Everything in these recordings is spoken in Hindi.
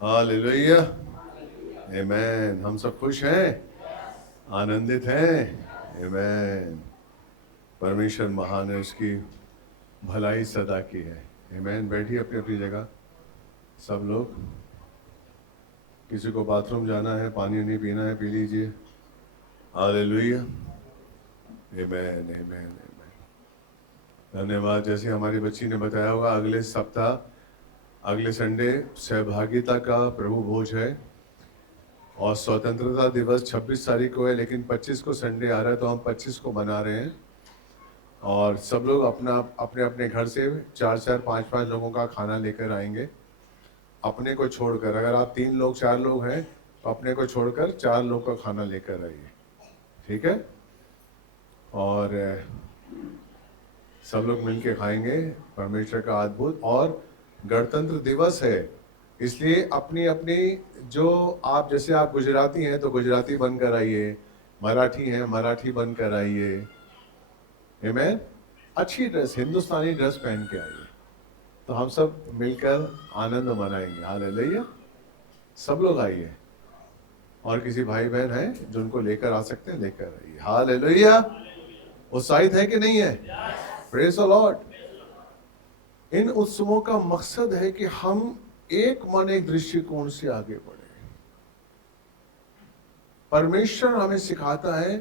हालेलुया, आमेन। हम सब खुश हैं, आनंदित हैं, आमेन। परमेश्वर महान है, उसकी भलाई सदा की है, आमेन। बैठिए अपनी अपनी जगह सब लोग। किसी को बाथरूम जाना है, पानी नहीं पीना है, पी लीजिए। हालेलुया, आमेन, आमेन, आमेन। धन्यवाद। जैसे हमारी बच्ची ने बताया होगा, अगले सप्ताह, अगले संडे सहभागिता का प्रभु भोज है और स्वतंत्रता दिवस 26 तारीख को है, लेकिन 25 को संडे आ रहा है, तो हम 25 को मना रहे हैं। और सब लोग अपना अपने अपने घर से 4-4, 5-5 लोगों का खाना लेकर आएंगे, अपने को छोड़कर। अगर आप 3 लोग 4 लोग हैं तो अपने को छोड़कर 4 लोग का खाना लेकर आइए, ठीक है। और सब लोग मिलके खाएंगे, परमेश्वर का अद्भुत। और गणतंत्र दिवस है, इसलिए अपनी अपनी, जो आप, जैसे आप गुजराती हैं तो गुजराती बनकर आइए, मराठी हैं मराठी बनकर आइए, आमेन। अच्छी ड्रेस, हिंदुस्तानी ड्रेस पहन के आइए, तो हम सब मिलकर आनंद मनाएंगे। हालेलुया, सब लोग आइए। और किसी भाई बहन हैं जो उनको लेकर आ सकते हैं, लेकर आइए। हालेलुया, उत्साहित है कि नहीं है? Praise the Lord. इन उत्सवों का मकसद है कि हम एक मन, एक दृष्टिकोण से आगे बढ़े। परमेश्वर हमें सिखाता है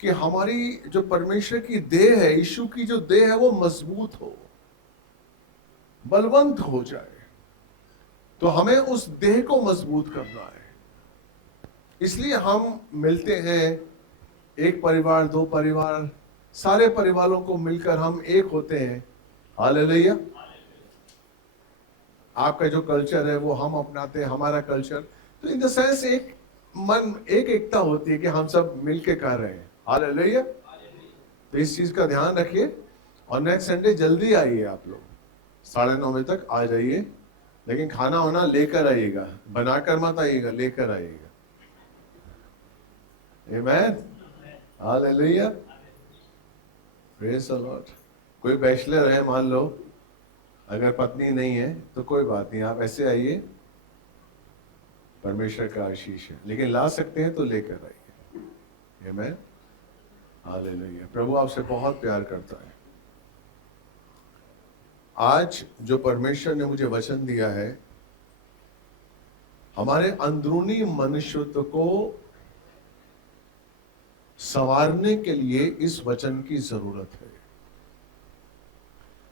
कि हमारी जो परमेश्वर की देह है, यीशु की जो देह है, वो मजबूत हो, बलवंत हो जाए। तो हमें उस देह को मजबूत करना है, इसलिए हम मिलते हैं। एक परिवार, 2 परिवार, सारे परिवारों को मिलकर हम एक होते हैं। हालेलुया। आपका जो कल्चर है वो हम अपनाते हैं, हमारा कल्चर। तो इन द सेंस एक मन, एक एकता होती है कि हम सब मिलके कर रहे हैं। हालेलुया। तो इस चीज का ध्यान रखिए। और नेक्स्ट संडे जल्दी आइए, आप लोग 9:30 बजे तक आ जाइए, लेकिन खाना वाना लेकर आइएगा, बनाकर मत आइएगा, लेकर आइएगा। आमेन, हालेलुया, प्रेज द लॉर्ड। कोई बैचलर है मान लो, अगर पत्नी नहीं है तो कोई बात नहीं, आप ऐसे आइए, परमेश्वर का आशीष है। लेकिन ला सकते हैं तो लेकर आइए, आमेन, हालेलुया। प्रभु आपसे बहुत प्यार करता है। आज जो परमेश्वर ने मुझे वचन दिया है, हमारे अंदरूनी मनुष्यत्व को संवारने के लिए इस वचन की जरूरत है।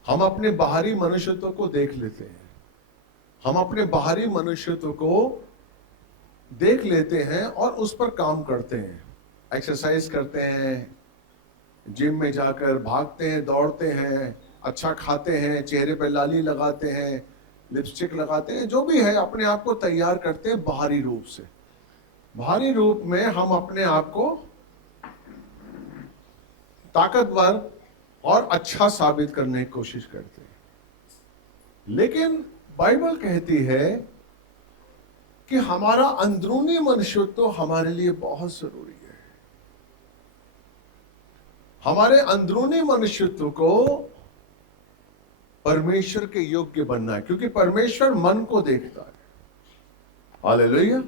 हम अपने बाहरी मनुष्यत्व को देख लेते हैं, हम अपने बाहरी मनुष्यत्व को देख लेते हैं और उस पर काम करते हैं। एक्सरसाइज करते हैं, जिम में जाकर भागते हैं, दौड़ते हैं, अच्छा खाते हैं, चेहरे पे लाली लगाते हैं, लिपस्टिक लगाते हैं, जो भी है अपने आप को तैयार करते हैं बाहरी रूप से। बाहरी रूप में हम अपने आप को ताकतवर और अच्छा साबित करने की कोशिश करते हैं। लेकिन बाइबल कहती है कि हमारा अंदरूनी मनुष्यत्व हमारे लिए बहुत जरूरी है। हमारे अंदरूनी मनुष्यत्व को परमेश्वर के योग्य बनना है, क्योंकि परमेश्वर मन को देखता है। हालेलुया।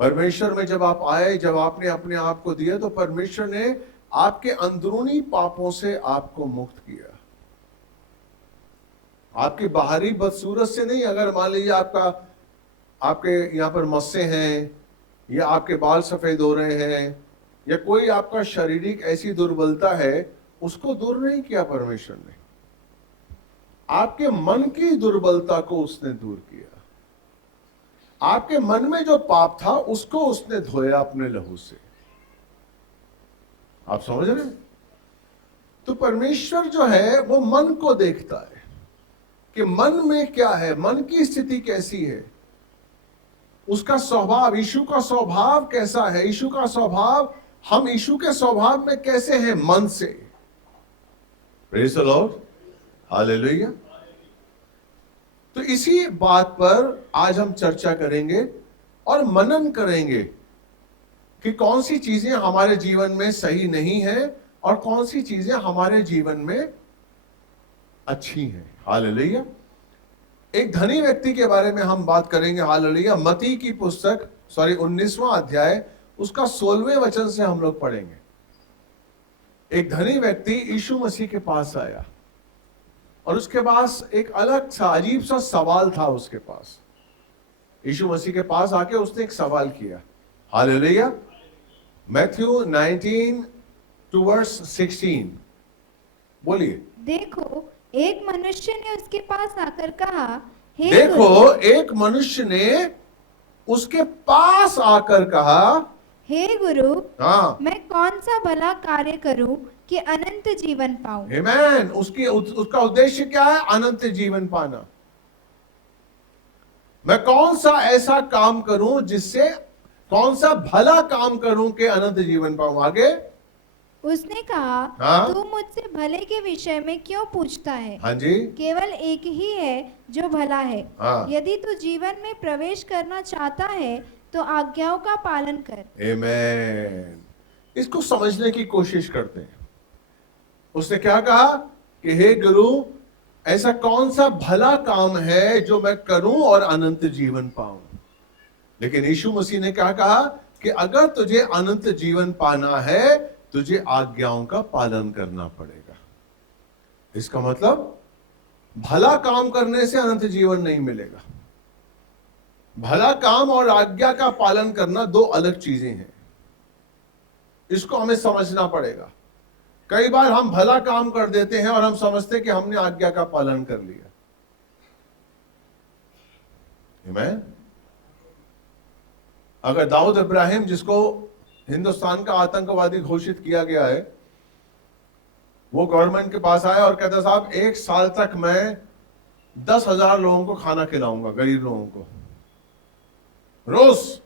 परमेश्वर में जब आप आए, जब आपने अपने आप को दिया, तो परमेश्वर ने आपके अंदरूनी पापों से आपको मुक्त किया। आपकी बाहरी बदसूरत से नहीं। अगर मान लीजिए आपके यहाँ पर मस्से हैं, या आपके बाल सफेद हो रहे हैं, या कोई आपका शारीरिक ऐसी दुर्बलता है, उसको दूर नहीं किया परमेश्वर ने। आपके मन की दुर्बलता को उसने दूर किया। आपके मन में जो पाप था उसको उसने धोया अपने लहू से। आप समझ रहे हैं? तो परमेश्वर जो है वो मन को देखता है कि मन में क्या है, मन की स्थिति कैसी है, उसका स्वभाव, यीशु का स्वभाव कैसा है, यीशु का स्वभाव, हम यीशु के स्वभाव में कैसे हैं मन से। Praise the Lord, hallelujah. तो इसी बात पर आज हम चर्चा करेंगे और मनन करेंगे कि कौन सी चीजें हमारे जीवन में सही नहीं है और कौन सी चीजें हमारे जीवन में अच्छी हैं। हालेलुया। एक धनी व्यक्ति के बारे में हम बात करेंगे। हालेलुया। मत्ती की पुस्तक 19वां अध्याय उसका 16वें वचन से हम लोग पढ़ेंगे। एक धनी व्यक्ति यीशु मसीह के पास आया और उसके पास एक अलग सा अजीब सा सवाल था। उसके पास यीशु मसीह के पास आके उसने एक सवाल किया। हालेलुया। मैथ्यू 19:16 बोलिए। देखो एक मनुष्य ने उसके पास आकर कहा, हे देखो गुरु, एक मनुष्य ने उसके पास आकर कहा, हे गुरु, हाँ, मैं कौन सा भला कार्य करूं कि अनंत जीवन पाऊं। आमेन। उसका उद्देश्य क्या है? अनंत जीवन पाना। मैं कौन सा ऐसा काम करूं जिससे, कौन सा भला काम करूं कि अनंत जीवन पाऊं। आगे उसने कहा, हाँ? तू मुझसे भले के विषय में क्यों पूछता है? हाँ जी, केवल एक ही है जो भला है। हाँ। यदि तू जीवन में प्रवेश करना चाहता है तो आज्ञाओं का पालन कर। आमेन। इसको समझने की कोशिश करते हैं। उसने क्या कहा कि हे गुरु, ऐसा कौन सा भला काम है जो मैं करूं और अनंत जीवन पाऊं। लेकिन यीशु मसीह ने क्या कहा कि अगर तुझे अनंत जीवन पाना है तुझे आज्ञाओं का पालन करना पड़ेगा। इसका मतलब भला काम करने से अनंत जीवन नहीं मिलेगा। भला काम और आज्ञा का पालन करना दो अलग चीजें हैं। इसको हमें समझना पड़ेगा। कई बार हम भला काम कर देते हैं और हम समझते कि हमने आज्ञा का पालन कर लिया। आमीन। अगर दाऊद इब्राहिम, जिसको हिंदुस्तान का आतंकवादी घोषित किया गया है, वो गवर्नमेंट के पास आया और कहता, साहब 1 साल तक मैं 10,000 लोगों को खाना खिलाऊंगा, गरीब लोगों को रोज,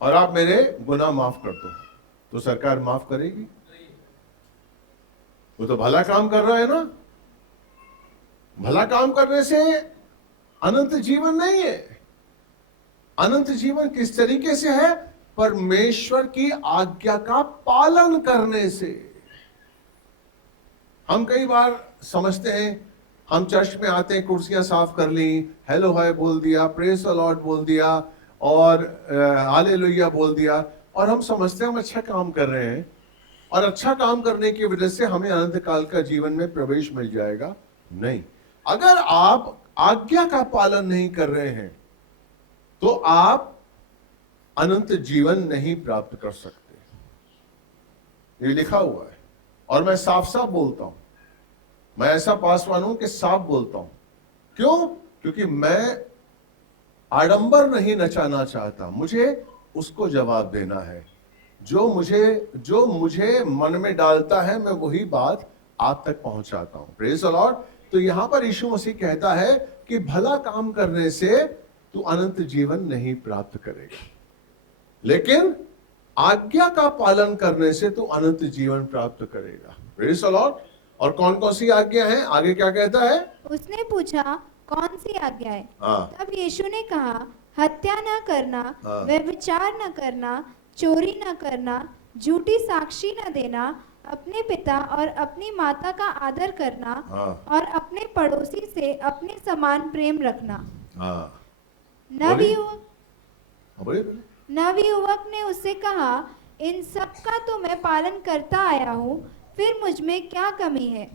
और आप मेरे गुनाह माफ कर दो, तो सरकार माफ करेगी? वो तो भला काम कर रहा है ना। भला काम करने से अनंत जीवन नहीं है। अनंत जीवन किस तरीके से है? परमेश्वर की आज्ञा का पालन करने से। हम कई बार समझते हैं, हम चर्च में आते हैं, कुर्सियां साफ कर ली, हेलो हाय बोल दिया, प्रेज द लॉर्ड बोल दिया और हालेलुया बोल दिया, और हम समझते हैं हम अच्छा काम कर रहे हैं और अच्छा काम करने की वजह से हमें अनंत काल का जीवन में प्रवेश मिल जाएगा। नहीं। अगर आप आज्ञा का पालन नहीं कर रहे हैं तो आप अनंत जीवन नहीं प्राप्त कर सकते। ये लिखा हुआ है और मैं साफ साफ बोलता हूं। मैं ऐसा पासवान हूं कि साफ बोलता हूं। क्यों? क्योंकि मैं आडंबर नहीं नचाना चाहता। मुझे उसको जवाब देना है जो मुझे मन में डालता है, मैं वही बात आप तक पहुंचाता हूं। Praise the Lord. तो यहां पर यीशु मसीह कहता है कि भला काम करने से तू अनंत जीवन नहीं प्राप्त करेगा, लेकिन आज्ञा का पालन करने से तू अनंत जीवन प्राप्त करेगा। Praise the Lord. और कौन कौन सी आज्ञा है? आगे क्या कहता है? उसने पूछा, कौन सी आज्ञा है? हाँ। तब यीशु ने कहा, हत्या न करना, हाँ। व्यभिचार न करना, चोरी न करना, झूठी साक्षी न देना, अपने पिता और अपनी माता का आदर करना, हाँ। और अपने पड़ोसी से अपने समान प्रेम रखना। हाँ। नवयुवक नवयुवक ने उससे कहा, इन सब का तो मैं पालन करता आया हूँ, फिर मुझ में क्या कमी है?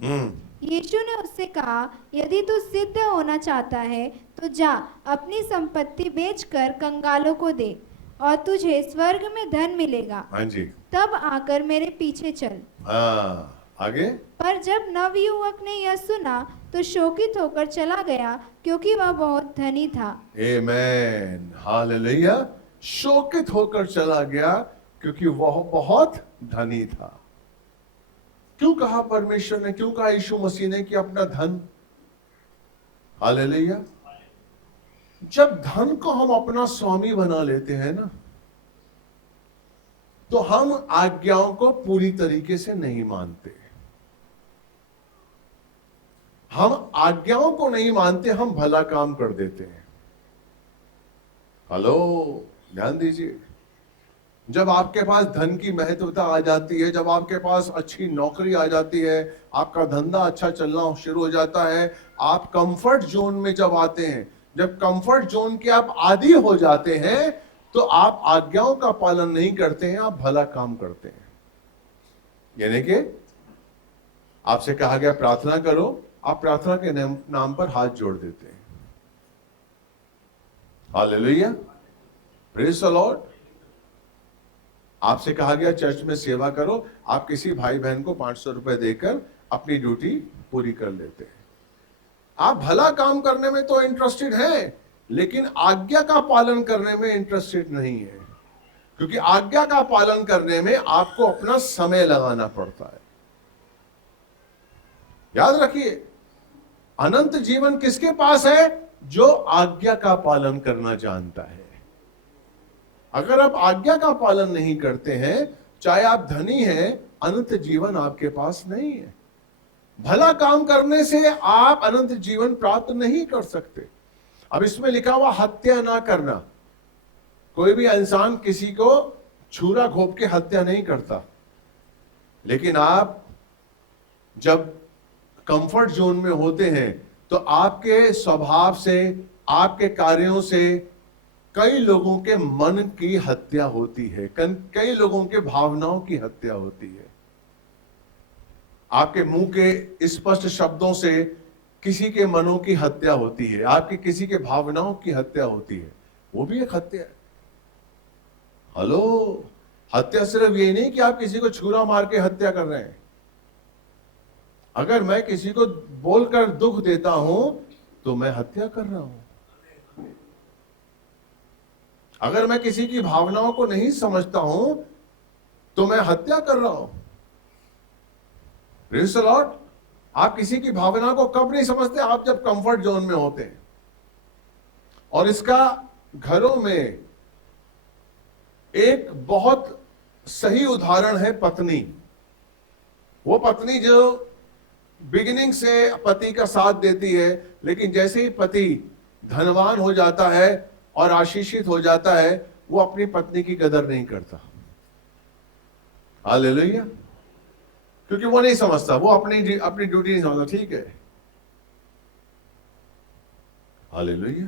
यीशु ने उससे कहा, यदि तू सिद्ध होना चाहता है तो जा, अपनी संपत्ति बेचकर कंगालों को दे और तुझे स्वर्ग में धन मिलेगा। हाँ जी। तब आकर मेरे पीछे चल। हाँ। आगे? पर जब नवयुवक ने यह सुना तो शोकित होकर चला गया, क्योंकि वह बहुत धनी था। आमेन। हालेलुया। शोकित होकर चला गया क्योंकि वह बहुत धनी था। क्यों कहा परमेश्वर ने, क्यों कहा यीशु मसीह ने कि अपना धन? हालेलुया। जब धन को हम अपना स्वामी बना लेते हैं ना, तो हम आज्ञाओं को पूरी तरीके से नहीं मानते। हम आज्ञाओं को नहीं मानते, हम भला काम कर देते हैं। हेलो, ध्यान दीजिए। जब आपके पास धन की महत्वता आ जाती है, जब आपके पास अच्छी नौकरी आ जाती है, आपका धंधा अच्छा चलना शुरू हो जाता है, आप कंफर्ट जोन में जब आते हैं, जब कंफर्ट जोन के आप आदी हो जाते हैं, तो आप आज्ञाओं का पालन नहीं करते हैं, आप भला काम करते हैं। यानी कि आपसे कहा गया प्रार्थना करो, आप प्रार्थना के नाम पर हाथ जोड़ देते हैं। Hallelujah, praise the Lord. आपसे कहा गया चर्च में सेवा करो, आप किसी भाई बहन को 500 रुपए देकर अपनी ड्यूटी पूरी कर लेते हैं। आप भला काम करने में तो इंटरेस्टेड हैं, लेकिन आज्ञा का पालन करने में इंटरेस्टेड नहीं है, क्योंकि आज्ञा का पालन करने में आपको अपना समय लगाना पड़ता है। याद रखिए, अनंत जीवन किसके पास है? जो आज्ञा का पालन करना जानता है। अगर आप आज्ञा का पालन नहीं करते हैं, चाहे आप धनी हैं, अनंत जीवन आपके पास नहीं है। भला काम करने से आप अनंत जीवन प्राप्त नहीं कर सकते। अब इसमें लिखा हुआ हत्या ना करना, कोई भी इंसान किसी को छुरा घोंप के हत्या नहीं करता, लेकिन आप जब कंफर्ट जोन में होते हैं तो आपके स्वभाव से, आपके कार्यों से कई लोगों के मन की हत्या होती है, कई लोगों के भावनाओं की हत्या होती है। आपके मुंह के स्पष्ट शब्दों से किसी के मनों की हत्या होती है, आपकी किसी के भावनाओं की हत्या होती है, वो भी एक हत्या है। हेलो, हत्या सिर्फ ये नहीं कि आप किसी को छुरा मार के हत्या कर रहे हैं। अगर मैं किसी को बोलकर दुख देता हूं तो मैं हत्या कर रहा हूं। अगर मैं किसी की भावनाओं को नहीं समझता हूं तो मैं हत्या कर रहा हूं। Praise the Lord. आप किसी की भावना को कब नहीं समझते? आप जब कंफर्ट जोन में होते हैं। और इसका घरों में एक बहुत सही उदाहरण है पत्नी। वो पत्नी जो बिगिनिंग से पति का साथ देती है, लेकिन जैसे ही पति धनवान हो जाता है और आशीषित हो जाता है, वो अपनी पत्नी की कदर नहीं करता। हालेलुया। क्योंकि वो नहीं समझता, वो अपनी ड्यूटी नहीं समझता। ठीक है, हालेलुया।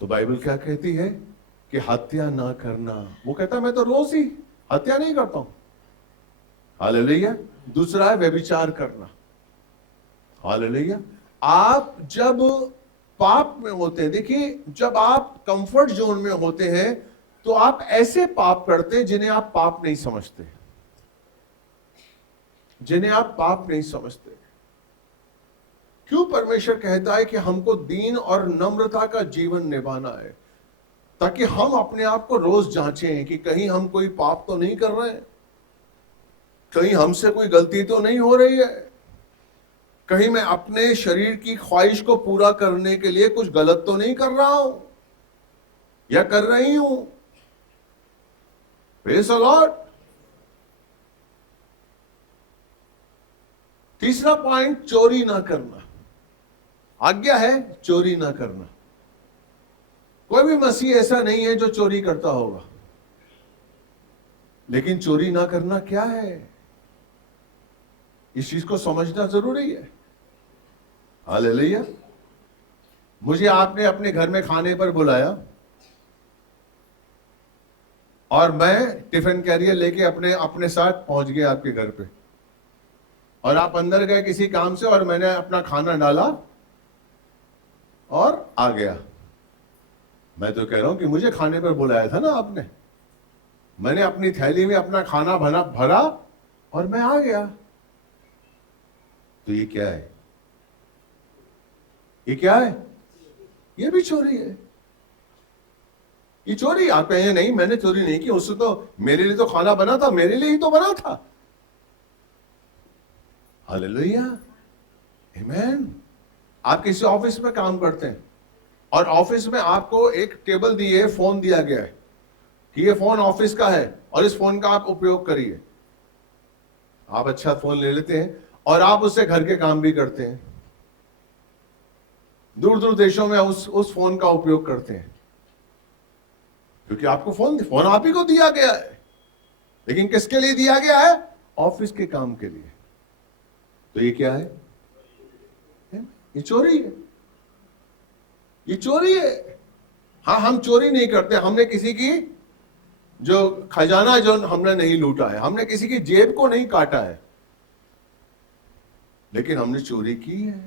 तो बाइबल क्या कहती है कि हत्या ना करना। वो कहता मैं तो रोज ही हत्या नहीं करता हूं। हालेलुया। दूसरा है व्यभिचार करना। हालेलुया। आप जब पाप में होते हैं, देखिए जब आप कंफर्ट जोन में होते हैं तो आप ऐसे पाप करते हैं जिन्हें आप पाप नहीं समझते, जिन्हें आप पाप नहीं समझते। क्यों परमेश्वर कहता है कि हमको दीन और नम्रता का जीवन निभाना है, ताकि हम अपने आप को रोज जांचें कि कहीं हम कोई पाप तो नहीं कर रहे हैं, कहीं हमसे कोई गलती तो नहीं हो रही है, कहीं मैं अपने शरीर की ख्वाहिश को पूरा करने के लिए कुछ गलत तो नहीं कर रहा हूं या कर रही हूं। Praise the Lord. तीसरा पॉइंट, चोरी ना करना। आज्ञा है चोरी ना करना। कोई भी मसीह ऐसा नहीं है जो चोरी करता होगा, लेकिन चोरी ना करना क्या है, इस चीज को समझना जरूरी है। हालेलुया। मुझे आपने अपने घर में खाने पर बुलाया और मैं टिफिन कैरियर लेके अपने साथ पहुंच गया आपके घर पे, और आप अंदर गए किसी काम से और मैंने अपना खाना डाला और आ गया। मैं तो कह रहा हूं कि मुझे खाने पर बुलाया था ना आपने, मैंने अपनी थैली में अपना खाना भरा और मैं आ गया। तो ये क्या है? ये क्या है? ये भी चोरी है। ये चोरी। आप कहें नहीं मैंने चोरी नहीं की, उससे तो मेरे लिए तो खाना बना था, मेरे लिए ही तो बना था। हालेलुया, आमीन। आप किसी ऑफिस में काम करते हैं और ऑफिस में आपको एक टेबल दी है, फोन दिया गया है कि ये फोन ऑफिस का है और इस फोन का आप उपयोग करिए। आप अच्छा फोन ले लेते हैं और आप उससे घर के काम भी करते हैं। दूर दूर देशों में उस फोन का उपयोग करते हैं, क्योंकि आपको फोन आप ही को दिया गया है। लेकिन किसके लिए दिया गया है? ऑफिस के काम के लिए। तो ये क्या है? ये चोरी है, ये चोरी है। हाँ, हम चोरी नहीं करते, हमने किसी की जो खजाना जो हमने नहीं लूटा है, हमने किसी की जेब को नहीं काटा है, लेकिन हमने चोरी की है।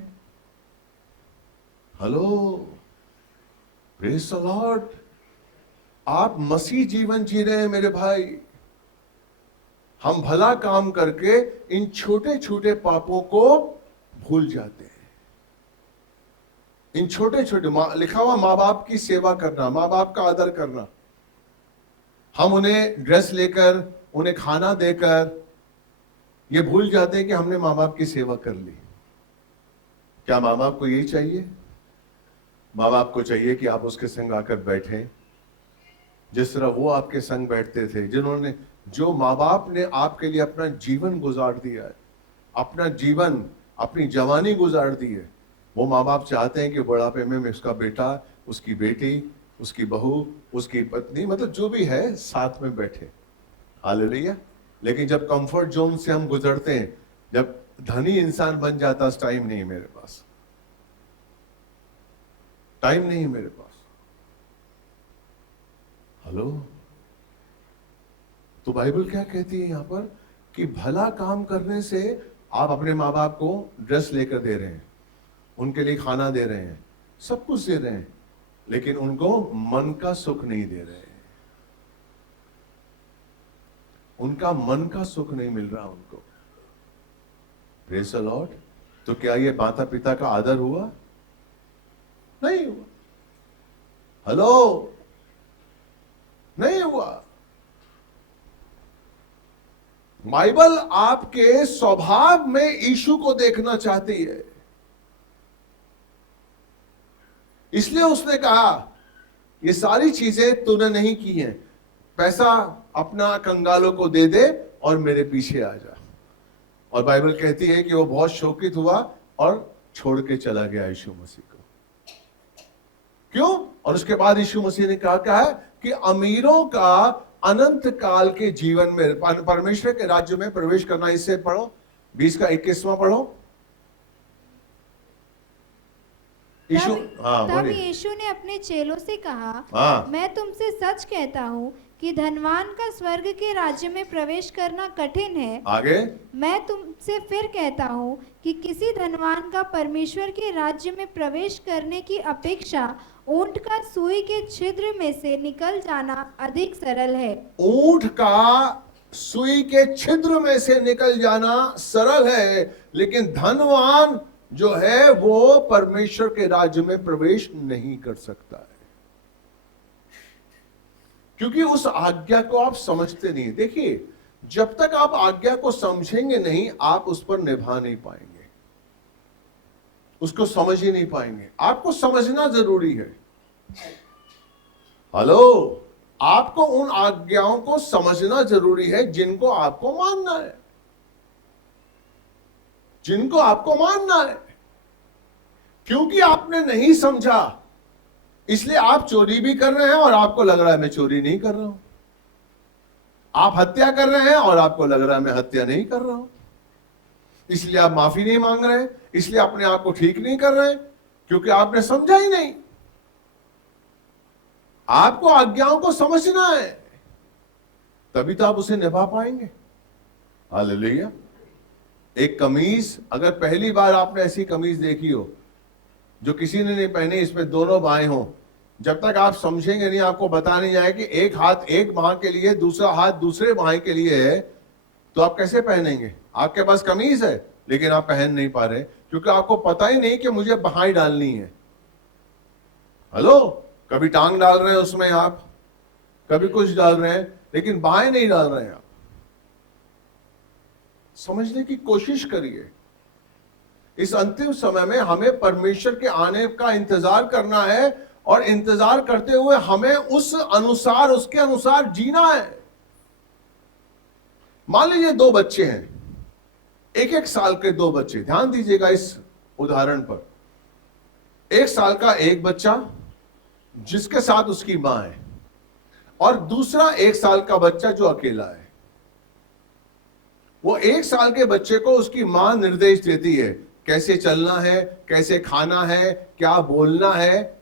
Hello, praise the Lord. आप मसीह जीवन जी रहे हैं मेरे भाई। हम भला काम करके इन छोटे छोटे पापों को भूल जाते हैं। इन छोटे छोटे लिखा हुआ माँ बाप की सेवा करना, माँ बाप का आदर करना, हम उन्हें ड्रेस लेकर, उन्हें खाना देकर ये भूल जाते हैं कि हमने माँ बाप की सेवा कर ली। क्या माँ बाप को यही चाहिए? माँ बाप को चाहिए कि आप उसके संग आकर बैठें, जिस तरह वो आपके संग बैठते थे। जिन्होंने, जो माँ बाप ने आपके लिए अपना जीवन गुजार दिया है, अपना जीवन, अपनी जवानी गुजार दी है, वो माँ बाप चाहते हैं कि बुढ़ापे में उसका बेटा, उसकी बेटी, उसकी बहू, उसकी पत्नी, मतलब जो भी है, साथ में बैठे। हालेलुया। लेकिन जब कंफर्ट जोन से हम गुजरते हैं, जब धनी इंसान बन जाता है, टाइम नहीं मेरे पास, टाइम नहीं मेरे पास। हेलो, तो बाइबल क्या कहती है यहां पर कि भला काम करने से आप अपने माँ बाप को ड्रेस लेकर दे रहे हैं, उनके लिए खाना दे रहे हैं, सब कुछ दे रहे हैं, लेकिन उनको मन का सुख नहीं दे रहे हैं। उनका मन का सुख नहीं मिल रहा उनको। Praise the Lord. तो क्या ये माता पिता का आदर हुआ? नहीं हुआ। हेलो, नहीं हुआ। बाइबल आपके स्वभाव में यीशु को देखना चाहती है, इसलिए उसने कहा ये सारी चीजें तूने नहीं की हैं, पैसा अपना कंगालों को दे दे और मेरे पीछे आ जा। और बाइबल कहती है कि वो बहुत शोकित हुआ और छोड़ के चला गया यीशु मसीह को। क्यों? और उसके बाद यीशु मसीह ने कहा है कि अमीरों का अनंत काल के जीवन में, परमेश्वर के राज्य में प्रवेश करना। इससे पढ़ो 20 का 21वां पढ़ो। यीशु, तब यीशु ने अपने चेलों से कहा, मैं तुमसे सच कहता हूँ कि धनवान का स्वर्ग के राज्य में प्रवेश करना कठिन है। आगे, मैं तुमसे फिर कहता हूँ कि किसी धनवान का परमेश्वर के राज्य में प्रवेश करने की अपेक्षा ऊंट का सुई के छिद्र में से निकल जाना अधिक सरल है। ऊंट का सुई के छिद्र में से निकल जाना सरल है, लेकिन धनवान जो है वो परमेश्वर के राज्य में प्रवेश नहीं कर सकता है, क्योंकि उस आज्ञा को आप समझते नहीं। देखिए, जब तक आप आज्ञा को समझेंगे नहीं, आप उस पर निभा नहीं पाएंगे, उसको समझ ही नहीं पाएंगे। आपको समझना जरूरी है। हेलो, आपको उन आज्ञाओं को समझना जरूरी है जिनको आपको मानना है, जिनको आपको मानना है। क्योंकि आपने नहीं समझा, इसलिए आप चोरी भी कर रहे हैं और आपको लग रहा है मैं चोरी नहीं कर रहा हूं। आप हत्या कर रहे हैं और आपको लग रहा है मैं हत्या नहीं कर रहा हूं। इसलिए आप माफी नहीं मांग रहे हैं, इसलिए अपने आप को ठीक नहीं कर रहे हैं, क्योंकि आपने समझा ही नहीं। आपको आज्ञाओं को समझना है, तभी तो आप उसे निभा पाएंगे। हालेलुया। एक कमीज, अगर पहली बार आपने ऐसी कमीज देखी हो जो किसी ने नहीं पहनी, इसमें दोनों बाएं हो, जब तक आप समझेंगे नहीं, आपको बता नहीं जाए कि एक हाथ एक बाह के लिए, दूसरा हाथ दूसरे बाह के लिए है, तो आप कैसे पहनेंगे? आपके पास कमीज है लेकिन आप पहन नहीं पा रहे, क्योंकि आपको पता ही नहीं कि मुझे बाहें डालनी है। हेलो, कभी टांग डाल रहे हैं उसमें आप, कभी कुछ डाल रहे हैं, लेकिन बाहें नहीं डाल रहे हैं आप। समझने की कोशिश करिए। इस अंतिम समय में हमें परमेश्वर के आने का इंतजार करना है, और इंतजार करते हुए हमें उस अनुसार, उसके अनुसार जीना है। मान लीजिए 2 बच्चे हैं, 1-1 साल के 2 बच्चे। ध्यान दीजिएगा इस उदाहरण पर। 1 साल का एक बच्चा जिसके साथ उसकी मां है, और दूसरा 1 साल का बच्चा जो अकेला है। वो 1 साल के बच्चे को उसकी मां निर्देश देती है कैसे चलना है, कैसे खाना है, क्या बोलना है,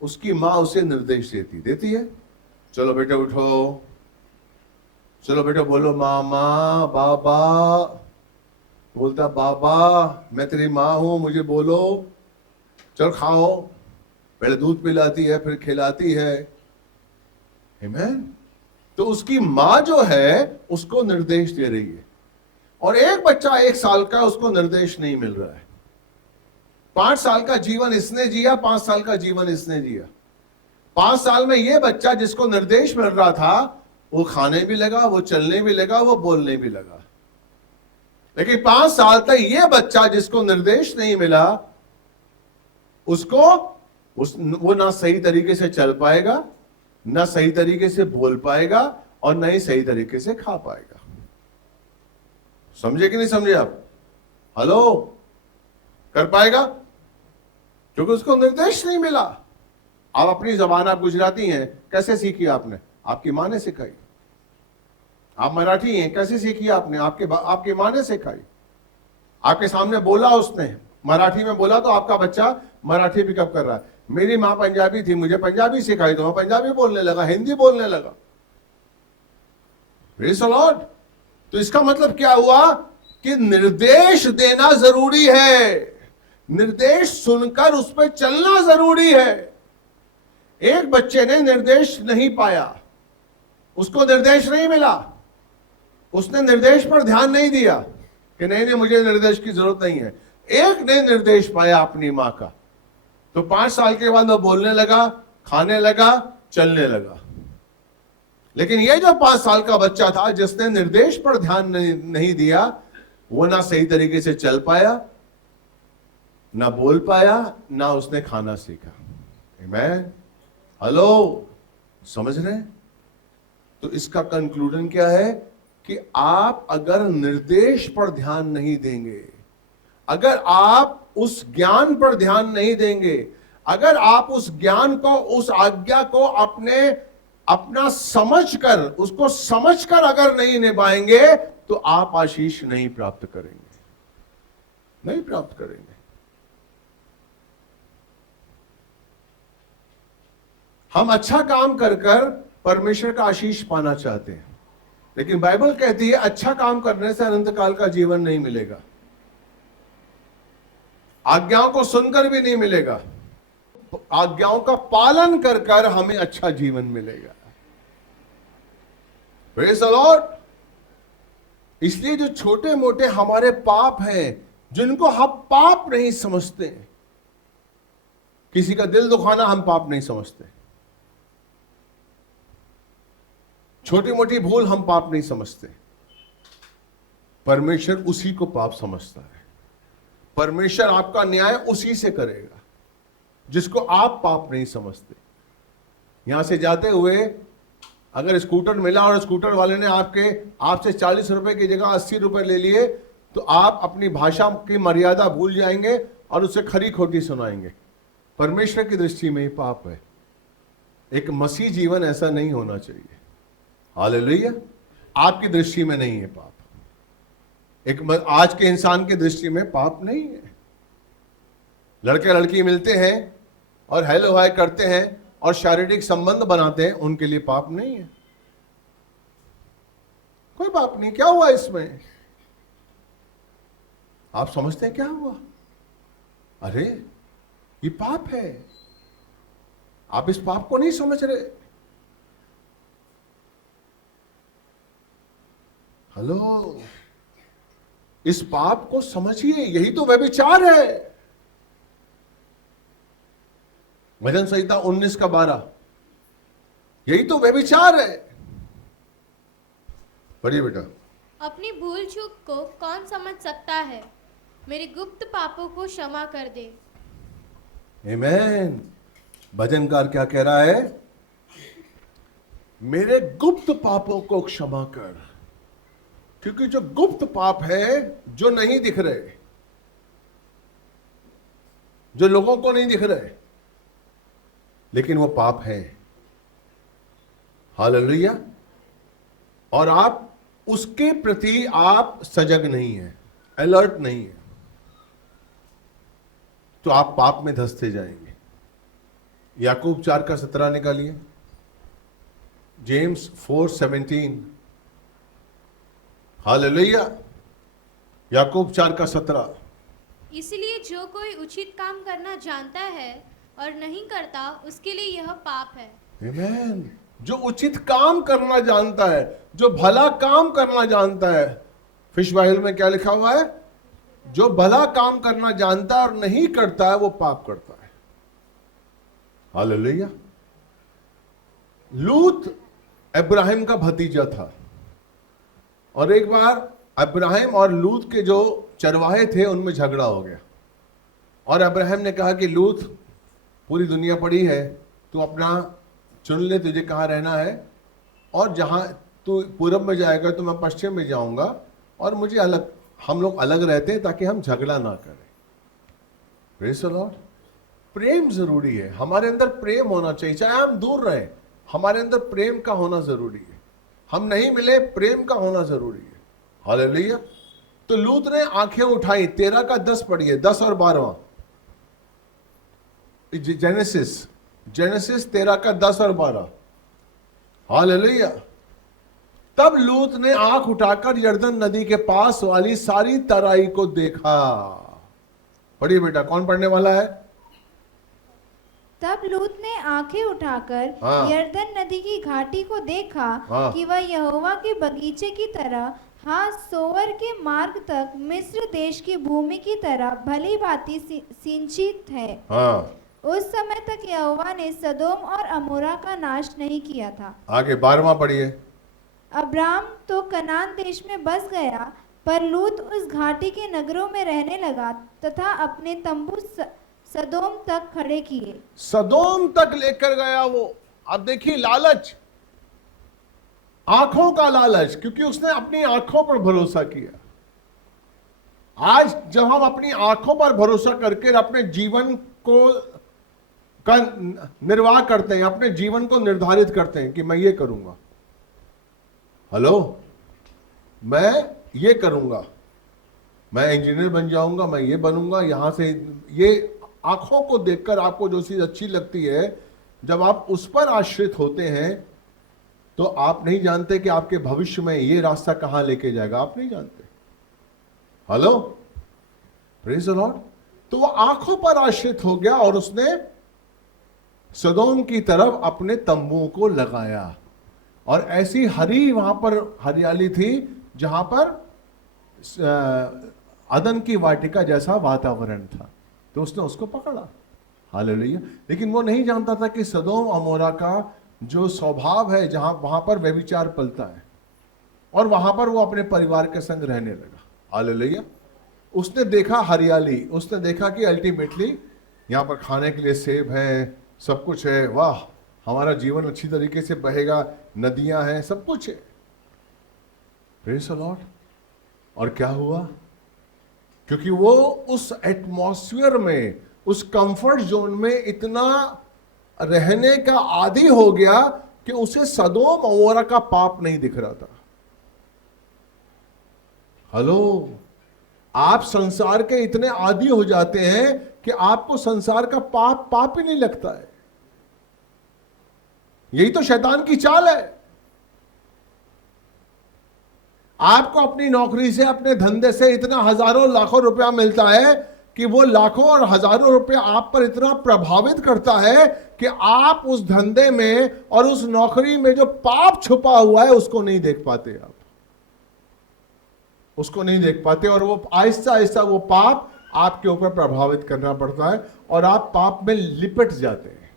उसकी मां उसे निर्देश देती है। चलो बेटे उठो, चलो बेटे बोलो मामा बाबा, बोलता बाबा मैं तेरी माँ हूं, मुझे बोलो, चल खाओ, पहले दूध पिलाती है फिर खिलाती है। आमीन। तो उसकी माँ जो है उसको निर्देश दे रही है, और एक बच्चा 1 साल का, उसको निर्देश नहीं मिल रहा है। 5 साल का जीवन इसने जिया, 5 साल का जीवन इसने जिया। 5 साल में ये बच्चा जिसको निर्देश मिल रहा था, वो खाने भी लगा, वो चलने भी लगा, वो बोलने भी लगा। लेकिन 5 साल तक ये बच्चा जिसको निर्देश नहीं मिला, वो ना सही तरीके से चल पाएगा, ना सही तरीके से बोल पाएगा, और ना ही सही तरीके से खा पाएगा। समझे कि नहीं समझे आप? हेलो, कर पाएगा? क्योंकि उसको निर्देश नहीं मिला। आप अपनी जबान, आप गुजराती हैं, कैसे सीखी आपने? आपकी मां ने सिखाई। आप मराठी हैं, कैसे सीखी आपने? आपकी मां ने सिखाई। आपके सामने बोला उसने, मराठी में बोला, तो आपका बच्चा मराठी पिकअप कर रहा है। मेरी मां पंजाबी थी, मुझे पंजाबी सिखाई, तो मैं पंजाबी बोलने लगा, हिंदी बोलने लगा। Praise the Lord. तो इसका मतलब क्या हुआ कि निर्देश देना जरूरी है, निर्देश सुनकर उस पर चलना जरूरी है। एक बच्चे ने निर्देश नहीं पाया, उसको निर्देश नहीं मिला, उसने निर्देश पर ध्यान नहीं दिया कि नहीं नहीं मुझे निर्देश की जरूरत नहीं है। एक ने निर्देश पाया अपनी मां का, तो 5 साल के बाद वो बोलने लगा, खाने लगा, चलने लगा। लेकिन ये जो 5 साल का बच्चा था, जिसने निर्देश पर ध्यान नहीं दिया, वो ना सही तरीके से चल पाया, ना बोल पाया, ना उसने खाना सीखा। आमीन। हेलो, समझ रहे हैं? तो इसका कंक्लूजन क्या है कि आप अगर निर्देश पर ध्यान नहीं देंगे, अगर आप उस ज्ञान पर ध्यान नहीं देंगे, अगर आप उस ज्ञान को, उस आज्ञा को अपना समझकर, उसको समझकर अगर नहीं निभाएंगे, तो आप आशीष नहीं प्राप्त करेंगे, नहीं प्राप्त करेंगे। हम अच्छा काम कर कर परमेश्वर का आशीष पाना चाहते हैं, लेकिन बाइबल कहती है अच्छा काम करने से अनंत काल का जीवन नहीं मिलेगा, आज्ञाओं को सुनकर भी नहीं मिलेगा, आज्ञाओं का पालन कर कर हमें अच्छा जीवन मिलेगा। Praise the Lord. इसलिए जो छोटे मोटे हमारे पाप हैं, जिनको हम पाप नहीं समझते, किसी का दिल दुखाना हम पाप नहीं समझते, छोटी मोटी भूल हम पाप नहीं समझते, परमेश्वर उसी को पाप समझता है। परमेश्वर आपका न्याय उसी से करेगा जिसको आप पाप नहीं समझते। यहां से जाते हुए अगर स्कूटर मिला और स्कूटर वाले ने आपसे 40 रुपए की जगह 80 रुपए ले लिए, तो आप अपनी भाषा की मर्यादा भूल जाएंगे और उससे खरी खोटी सुनाएंगे। परमेश्वर की दृष्टि में ही पाप है। एक मसीह जीवन ऐसा नहीं होना चाहिए। हालेलुया। आपकी दृष्टि में नहीं है पाप, आज के इंसान की दृष्टि में पाप नहीं है। लड़के लड़की मिलते हैं और हेलो हाय करते हैं और शारीरिक संबंध बनाते हैं, उनके लिए पाप नहीं है, कोई पाप नहीं। क्या हुआ इसमें? आप समझते हैं क्या हुआ? अरे ये पाप है, आप इस पाप को नहीं समझ रहे। हेलो, इस पाप को समझिए, यही तो व्यभिचार है। भजन संहिता 19:12, यही तो व्यभिचार है। पढ़िए बेटा। अपनी भूल चूक को कौन समझ सकता है? मेरे गुप्त पापों को क्षमा कर दे। आमीन। भजनकार क्या कह रहा है? मेरे गुप्त पापों को क्षमा कर। क्योंकि जो गुप्त पाप है, जो नहीं दिख रहे, जो लोगों को नहीं दिख रहे, लेकिन वो पाप है। हालेलुया। और आप उसके प्रति आप सजग नहीं है, अलर्ट नहीं है। तो आप पाप में धंसते जाएंगे। याकूब 4:17 निकालिए, जेम्स 4:17। हालेलुया। याकूब 4:17। इसलिए जो कोई उचित काम करना जानता है और नहीं करता, उसके लिए यह पाप है। आमीन। जो उचित काम करना जानता है, जो भला काम करना जानता है, फिश बाइबल में क्या लिखा हुआ है? जो भला काम करना जानता है और नहीं करता है वो पाप करता है। हालेलुया। लूत इब्राहिम का भतीजा था, और एक बार इब्राहिम और लूत के जो चरवाहे थे उनमें झगड़ा हो गया, और इब्राहिम ने कहा कि लूत, पूरी दुनिया पड़ी है, तू अपना चुन ले, तुझे कहाँ रहना है, और जहाँ तू पूरब में जाएगा तो मैं पश्चिम में जाऊंगा, और मुझे अलग, हम लोग अलग रहते हैं ताकि हम झगड़ा ना करें। Praise the Lord. प्रेम जरूरी है, हमारे अंदर प्रेम होना चाहिए, चाहे हम दूर रहें, हमारे अंदर प्रेम का होना जरूरी है। हम नहीं मिले, प्रेम का होना जरूरी है। हालेलुया। तो लूत ने आंखें उठाई, 13:10 पढ़िए, 10 और 12। जेनेसिस 13:10 और 12। हालेलुया। तब लूत ने आंख उठाकर यरदन नदी के पास वाली सारी तराई को देखा। पढ़िए बेटा, कौन पढ़ने वाला है? तब लूत ने आंखें उठाकर हाँ। यरदन नदी की घाटी को देखा हाँ। कि वह यहोवा के बगीचे की तरह, हाँ, सोवर के मार्ग तक मिस्र देश की भूमि की तरह भली भांति सिंचित है। हाँ। उस समय तक यहोवा ने सदोम और अमोरा का नाश नहीं किया था। आगे 12वां पढ़िए। अब्राम तो कनान देश में बस गया, पर लूत उस घाटी के नगरों में रहने लगा तथा अपने तंबू सदोम तक खड़े किए। सदोम तक लेकर गया वो। अब देखिए लालच, आंखों का लालच, क्योंकि उसने अपनी आंखों पर भरोसा किया। आज जब हम अपनी आंखों पर भरोसा करके अपने जीवन को का निर्वाह करते हैं, अपने जीवन को निर्धारित करते हैं कि मैं ये करूंगा, हेलो, मैं ये करूंगा, मैं इंजीनियर बन जाऊंगा, मैं ये बनूंगा, यहां से ये, आंखों को देखकर आपको जो चीज अच्छी लगती है, जब आप उस पर आश्रित होते हैं तो आप नहीं जानते कि आपके भविष्य में ये रास्ता कहां लेके जाएगा, आप नहीं जानते। Hello, praise the Lord. तो वो आंखों पर आश्रित हो गया और उसने सदोम की तरफ अपने तंबुओं को लगाया, और ऐसी हरी वहां पर हरियाली थी जहां पर अदन की वाटिका जैसा वातावरण था, तो उसने उसको पकड़ा। हालेलुया। लेकिन वो नहीं जानता था कि सदोम अमोरा का जो स्वभाव है, जहां वहां पर व्यभिचार पलता है, और वहां पर वो अपने परिवार के संग रहने लगा। हालेलुया। उसने देखा हरियाली, उसने देखा कि अल्टीमेटली यहाँ पर खाने के लिए सेब है, सब कुछ है, वाह, हमारा जीवन अच्छी तरीके से बहेगा, नदियां हैं, सब कुछ है। Praise the Lord. और क्या हुआ? क्योंकि वो उस एटमॉस्फेयर में, उस कंफर्ट जोन में इतना रहने का आदी हो गया कि उसे सदोम अमोरा का पाप नहीं दिख रहा था। हेलो, आप संसार के इतने आदी हो जाते हैं कि आपको संसार का पाप ही नहीं लगता है। यही तो शैतान की चाल है। आपको अपनी नौकरी से, अपने धंधे से इतना हजारों लाखों रुपया मिलता है कि वो लाखों और हजारों रुपया आप पर इतना प्रभावित करता है कि आप उस धंधे में और उस नौकरी में जो पाप छुपा हुआ है उसको नहीं देख पाते। आप उसको नहीं देख पाते, और वो आहिस्ता आहिस्ता वो पाप आपके ऊपर प्रभावित करना पड़ता है, और आप पाप में लिपट जाते हैं।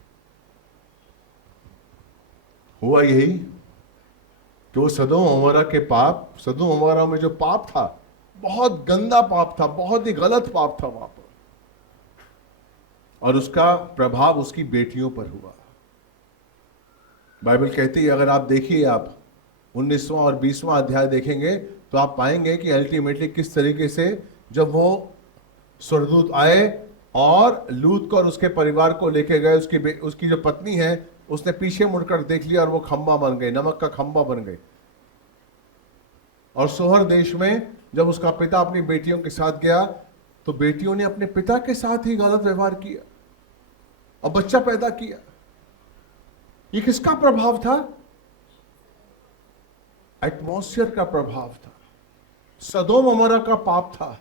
हुआ यही कि वो सदोम अमोरा के पाप, सदोम अमोरा में जो पाप था, बहुत गंदा पाप था, बहुत ही गलत पाप था वहां पर, और उसका प्रभाव उसकी बेटियों पर हुआ। बाइबल कहती है, अगर आप देखिए, आप 19वां और 20वां अध्याय देखेंगे तो आप पाएंगे कि अल्टीमेटली किस तरीके से जब वो स्वर्गदूत आए और लूत को और उसके परिवार को लेके गए, उसकी जो पत्नी है उसने पीछे मुड़कर देख लिया और वो खंबा बन गई, नमक का खंबा बन गई। और सोहर देश में जब उसका पिता अपनी बेटियों के साथ गया तो बेटियों ने अपने पिता के साथ ही गलत व्यवहार किया और बच्चा पैदा किया। ये किसका प्रभाव था? एटमॉस्फेयर का प्रभाव था। सदोम अमोरा का पाप था।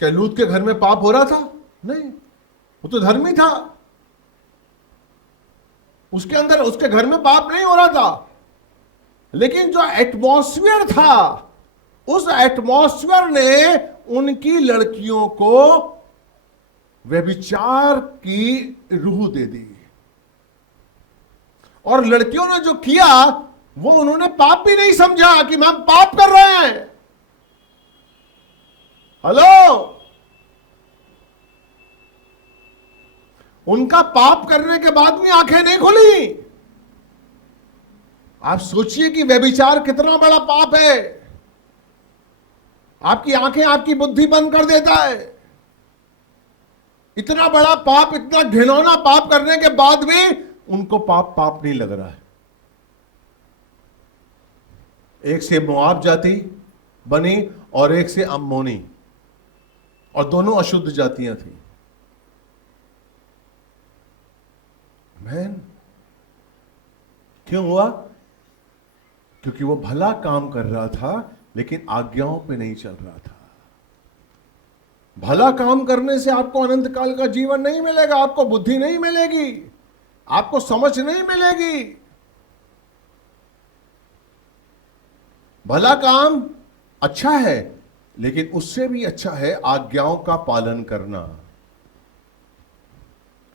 क्या लूत के घर में पाप हो रहा था? नहीं, वो तो धर्मी था। उसके अंदर, उसके घर में पाप नहीं हो रहा था, लेकिन जो एटमॉस्फेयर था, उस एटमॉस्फेयर ने उनकी लड़कियों को व्यभिचार की रूह दे दी। और लड़कियों ने जो किया वो उन्होंने पाप भी नहीं समझा कि हम पाप कर रहे हैं। हेलो, उनका पाप करने के बाद भी आंखें नहीं खुली। आप सोचिए कि व्यभिचार कितना बड़ा पाप है। आपकी आंखें, आपकी बुद्धि बंद कर देता है। इतना बड़ा पाप, इतना घिनौना पाप करने के बाद भी उनको पाप नहीं लग रहा है। एक से मोआब जाति बनी और एक से अम्मोनी, और दोनों अशुद्ध जातियां थी। मैन, क्यों हुआ? क्योंकि वो भला काम कर रहा था लेकिन आज्ञाओं पे नहीं चल रहा था। भला काम करने से आपको अनंत काल का जीवन नहीं मिलेगा, आपको बुद्धि नहीं मिलेगी, आपको समझ नहीं मिलेगी। भला काम अच्छा है, लेकिन उससे भी अच्छा है आज्ञाओं का पालन करना।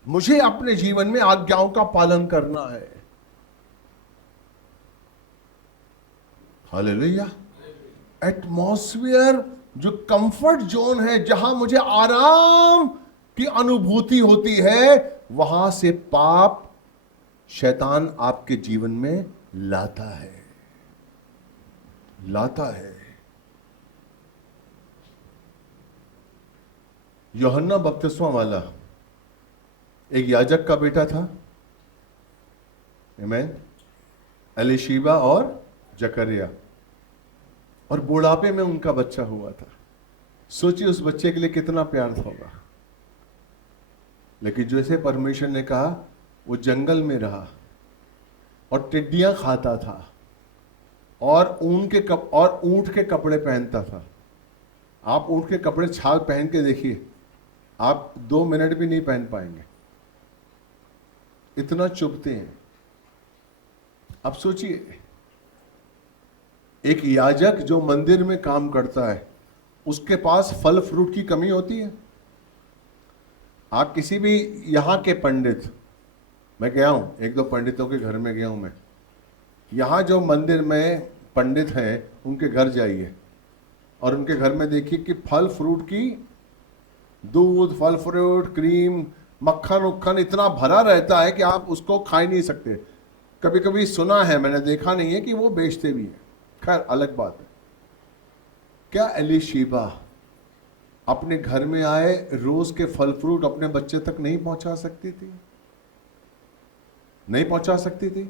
मुझे अपने जीवन में आज्ञाओं का पालन करना है। हालेलुया। एटमॉस्फेयर जो कंफर्ट जोन है, जहां मुझे आराम की अनुभूति होती है, वहां से पाप शैतान आपके जीवन में लाता है। यूहन्ना बपतिस्मा वाला एक याजक का बेटा था, आमीन, एलीशिबा और जकरिया, और बुढ़ापे में उनका बच्चा हुआ था। सोचिए उस बच्चे के लिए कितना प्यार होगा। लेकिन जैसे परमेश्वर ने कहा, वो जंगल में रहा और टिड्डियां खाता था और ऊंट के कपड़े पहनता था। आप ऊंट के कपड़े छाल पहन के देखिए, आप 2 मिनट भी नहीं पहन पाएंगे, इतना चुभते हैं। अब सोचिए, एक याजक जो मंदिर में काम करता है, उसके पास फल फ्रूट की कमी होती है? आप किसी भी यहां के पंडित, मैं गया हूं, 1-2 पंडितों के घर में गया हूं मैं, यहां जो मंदिर में पंडित हैं उनके घर जाइए और उनके घर में देखिए कि फल फ्रूट की, दूध, फल फ्रूट, क्रीम, मक्खन उक्खन इतना भरा रहता है कि आप उसको खा ही नहीं सकते। कभी कभी सुना है, मैंने देखा नहीं है कि वो बेचते भी हैं, खैर अलग बात है। क्या एलीशिबा अपने घर में आए रोज के फल फ्रूट अपने बच्चे तक नहीं पहुंचा सकती थी? नहीं पहुंचा सकती थी?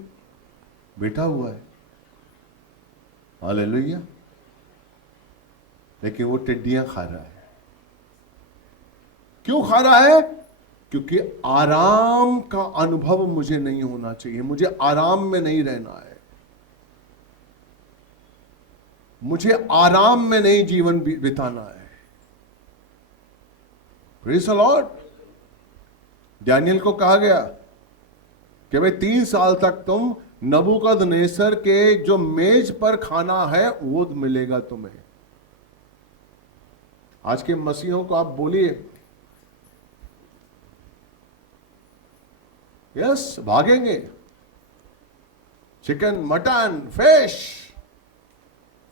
बैठा हुआ है, हालेलुया। लेकिन वो टिड्डियां खा रहा है। क्यों खा रहा है? क्योंकि आराम का अनुभव मुझे नहीं होना चाहिए, मुझे आराम में नहीं रहना है, मुझे आराम में नहीं जीवन बिताना है। Praise the Lord. डैनियल को कहा गया कि भाई 3 साल तक तुम नबूकदनेस्सर के जो मेज पर खाना है वो मिलेगा तुम्हें। आज के मसीहों को आप बोलिए, यस, भागेंगे। चिकन, मटन, फिश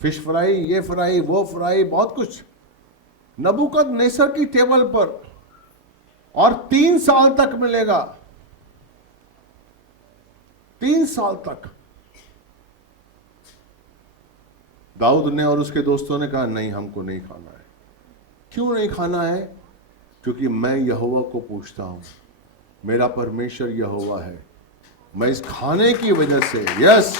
फ्राई, ये फ्राई, वो फ्राई, बहुत कुछ नबूकदनेस्सर की टेबल पर, और 3 साल तक मिलेगा। 3 साल तक। दाऊद ने और उसके दोस्तों ने कहा, नहीं, हमको नहीं खाना है। क्यों नहीं खाना है? क्योंकि मैं यहोवा को पूछता हूं, मेरा परमेश्वर यहोवा है। मैं इस खाने की वजह से, यस,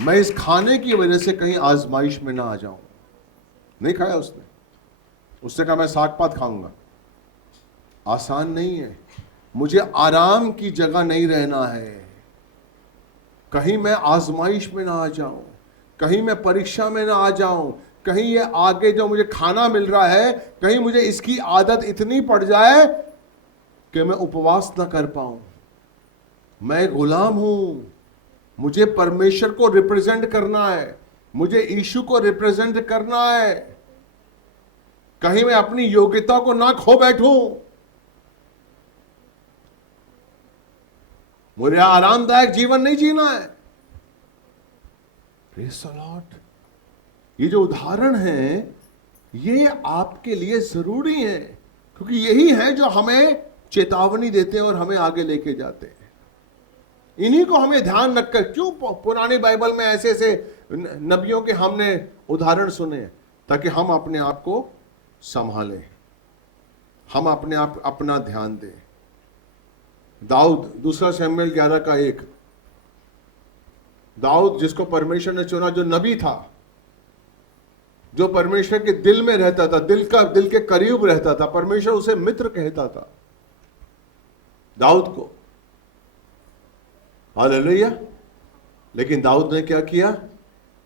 मैं इस खाने की वजह से कहीं आजमाइश में ना आ जाऊं। नहीं खाया उसने। उसने कहा मैं साग पात खाऊंगा। आसान नहीं है। मुझे आराम की जगह नहीं रहना है, कहीं मैं आजमाइश में ना आ जाऊं, कहीं मैं परीक्षा में ना आ जाऊं, कहीं ये आगे जो मुझे खाना मिल रहा है कहीं मुझे इसकी आदत इतनी पड़ जाए कि मैं उपवास ना कर पाऊं। मैं गुलाम हूं, मुझे परमेश्वर को रिप्रेजेंट करना है, मुझे यीशु को रिप्रेजेंट करना है, कहीं मैं अपनी योग्यता को ना खो बैठूं। मुझे आरामदायक जीवन नहीं जीना है। Praise the Lord. ये जो उदाहरण है ये आपके लिए जरूरी है, क्योंकि यही है जो हमें चेतावनी देते हैं और हमें आगे लेके जाते हैं। इन्हीं को हमें ध्यान रखकर, क्यों पुरानी बाइबल में ऐसे ऐसे नबियों के हमने उदाहरण सुने, ताकि हम अपने आप को संभालें, हम अपने आप अपना ध्यान दें। दाऊद, दूसरा शमूएल 11:1, दाऊद जिसको परमेश्वर ने चुना, जो नबी था, जो परमेश्वर के दिल में रहता था, दिल के करीब रहता था, परमेश्वर उसे मित्र कहता था दाऊद को। हालेलुया। लेकिन दाऊद ने क्या किया?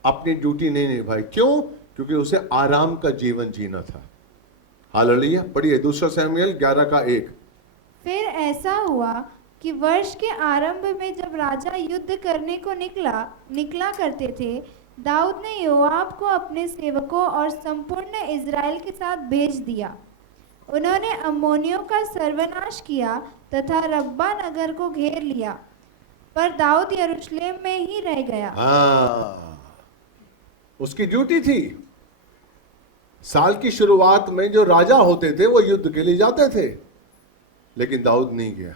अपनी ड्यूटी नहीं निभाई। क्यों? क्योंकि उसे आराम का जीवन जीना था। हालेलुया। पढ़िए दूसरा शमूएल 11:1। फिर ऐसा हुआ कि वर्ष के आरंभ में जब राजा युद्ध करने को निकला करते थे, दाऊद ने योआब को अपने सेवकों और संपूर्ण इज़राइल के साथ भेज दिया। उन्होंने अम्मोनियों का सर्वनाश किया तथा रब्बा नगर को घेर लिया, पर दाऊद यरूशलेम में ही रह गया। उसकी ड्यूटी थी। साल की शुरुआत में जो राजा होते थे वो युद्ध के लिए जाते थे, लेकिन दाऊद नहीं गया।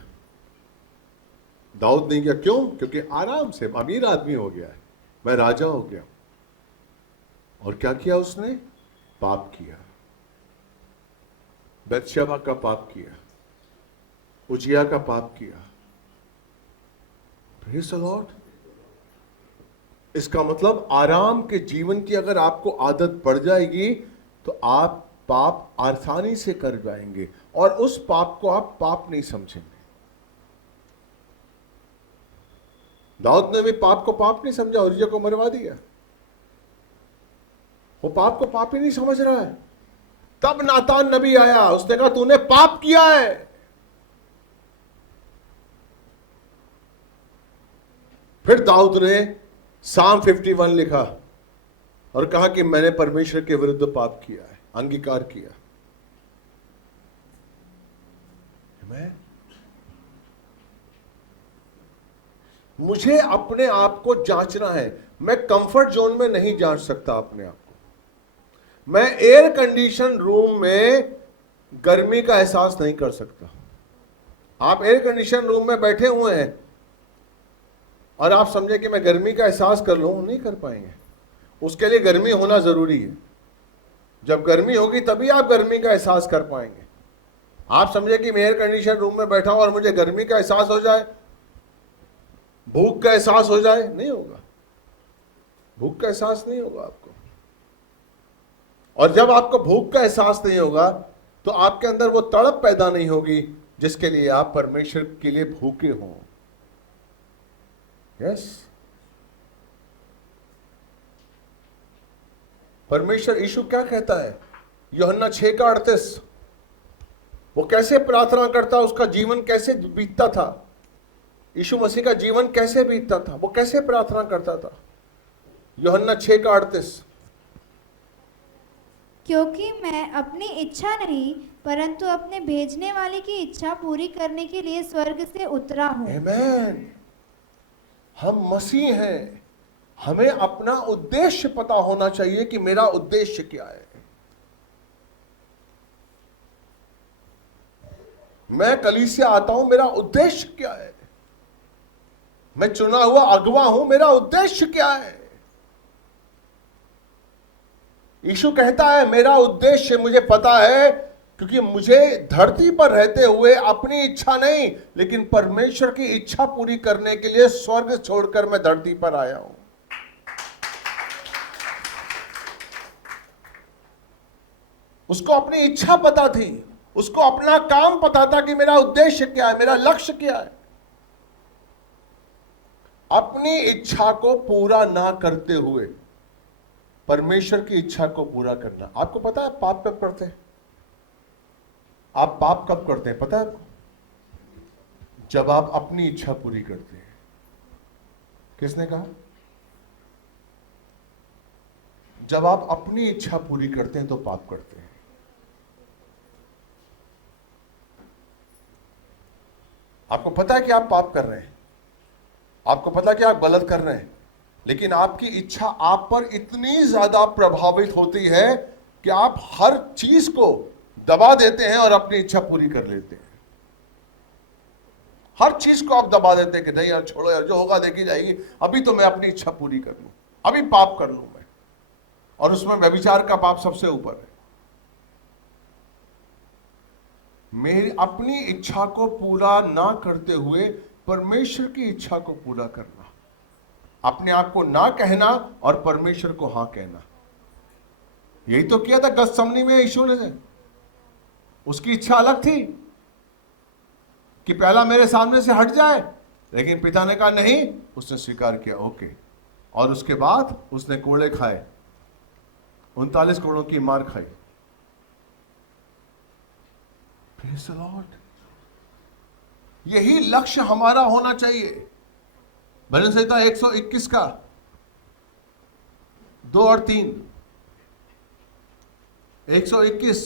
दाऊद नहीं गया क्यों? क्योंकि आराम से अमीर आदमी हो गया है, मैं राजा हो गया। और क्या किया उसने? पाप किया, बत्शेबा का पाप किया, उजिया का पाप किया। Praise the Lord. इसका मतलब आराम के जीवन की अगर आपको आदत पड़ जाएगी तो आप पाप आसानी से कर जाएंगे, और उस पाप को आप पाप नहीं समझेंगे। दाऊद ने भी पाप को पाप नहीं समझा, उजिया को मरवा दिया। वो पाप को पाप ही नहीं समझ रहा है। तब नातान नबी आया, उसने कहा तूने पाप किया है। फिर दाऊद ने साम 51 लिखा और कहा कि मैंने परमेश्वर के विरुद्ध पाप किया है, अंगीकार किया। मुझे अपने आप को जांचना है। मैं कंफर्ट जोन में नहीं जांच सकता अपने आप को। मैं एयर कंडीशन रूम में गर्मी का एहसास नहीं कर सकता। आप एयर कंडीशन रूम में बैठे हुए हैं और आप समझे कि मैं गर्मी का एहसास कर लूं, नहीं कर पाएंगे। उसके लिए गर्मी होना जरूरी है। जब गर्मी होगी तभी आप गर्मी का एहसास कर पाएंगे। आप समझे कि मैं एयर कंडीशन रूम में बैठा हूं और मुझे गर्मी का एहसास हो जाए, भूख का एहसास हो जाए, नहीं होगा। भूख का एहसास नहीं होगा आपको। और जब आपको भूख का एहसास नहीं होगा तो आपके अंदर वो तड़प पैदा नहीं होगी जिसके लिए आप परमेश्वर के लिए भूखे हों। यस, परमेश्वर यीशु क्या कहता है? यूहन्ना 6:38, वो कैसे प्रार्थना करता, उसका जीवन कैसे बीतता था, यीशु मसीह का जीवन कैसे बीतता था, वो कैसे प्रार्थना करता था? यूहन्ना 6:38, क्योंकि मैं अपनी इच्छा नहीं परंतु अपने भेजने वाले की इच्छा पूरी करने के लिए स्वर्ग से उतरा हूँ। आमीन। हम मसीह हैं, हमें अपना उद्देश्य पता होना चाहिए कि मेरा उद्देश्य क्या है। मैं कलीसिया आता हूं, मेरा उद्देश्य क्या है? मैं चुना हुआ अगवा हूं, मेरा उद्देश्य क्या है? यीशु कहता है मेरा उद्देश्य मुझे पता है, क्योंकि मुझे धरती पर रहते हुए अपनी इच्छा नहीं लेकिन परमेश्वर की इच्छा पूरी करने के लिए स्वर्ग छोड़कर मैं धरती पर आया हूं। उसको अपनी इच्छा पता थी, उसको अपना काम पता था कि मेरा उद्देश्य क्या है, मेरा लक्ष्य क्या है। अपनी इच्छा को पूरा ना करते हुए परमेश्वर की इच्छा को पूरा करना। आपको पता है पाप कब करते हैं? आप पाप कब करते हैं पता है आपको? जब आप अपनी इच्छा पूरी करते हैं। किसने कहा? जब आप अपनी इच्छा पूरी करते हैं तो पाप करते हैं। आपको पता है कि आप पाप कर रहे हैं, आपको पता है कि आप गलत कर रहे हैं, लेकिन आपकी इच्छा आप पर इतनी ज्यादा प्रभावित होती है कि आप हर चीज को दबा देते हैं और अपनी इच्छा पूरी कर लेते हैं। हर चीज को आप दबा देते हैं कि नहीं यार छोड़ो यार, जो होगा देखी जाएगी, अभी तो मैं अपनी इच्छा पूरी कर लूं, अभी पाप कर लूं मैं। और उसमें व्यभिचार का पाप सबसे ऊपर है। मेरी अपनी इच्छा को पूरा ना करते हुए परमेश्वर की इच्छा को पूरा करना, अपने आप को ना कहना और परमेश्वर को हां कहना। यही तो किया था गतसमनी में यीशु ने। उसकी इच्छा अलग थी कि पहला मेरे सामने से हट जाए, लेकिन पिता ने कहा नहीं, उसने स्वीकार किया, ओके। और उसके बाद उसने कोड़े खाए, 39 कोड़ों की मार खाई। Praise the Lord। यही लक्ष्य हमारा होना चाहिए। भजन संहिता 121 का 2 और 3, 121,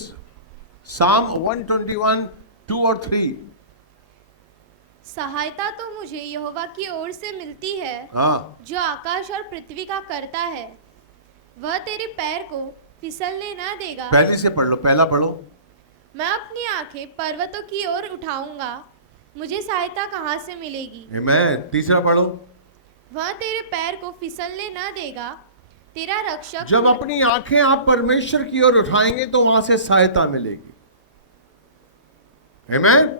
साम 121, 2 और 3। सहायता तो मुझे यहोवा की ओर से मिलती है, हाँ, जो आकाश और पृथ्वी का करता है। वह तेरे पैर को फिसलने न देगा। पहले से पढ़ लो, पहला पढ़ो। मैं अपनी आंखें पर्वतों की ओर उठाऊंगा, मुझे सहायता कहाँ से मिलेगी। आमीन। तीसरा पढ़ो। वह तेरे पैर को फिसलने न देगा, तेरा रक्षक। जब अपनी आंखें आप परमेश्वर की ओर उठाएंगे तो वहां से सहायता मिलेगी। आमीन।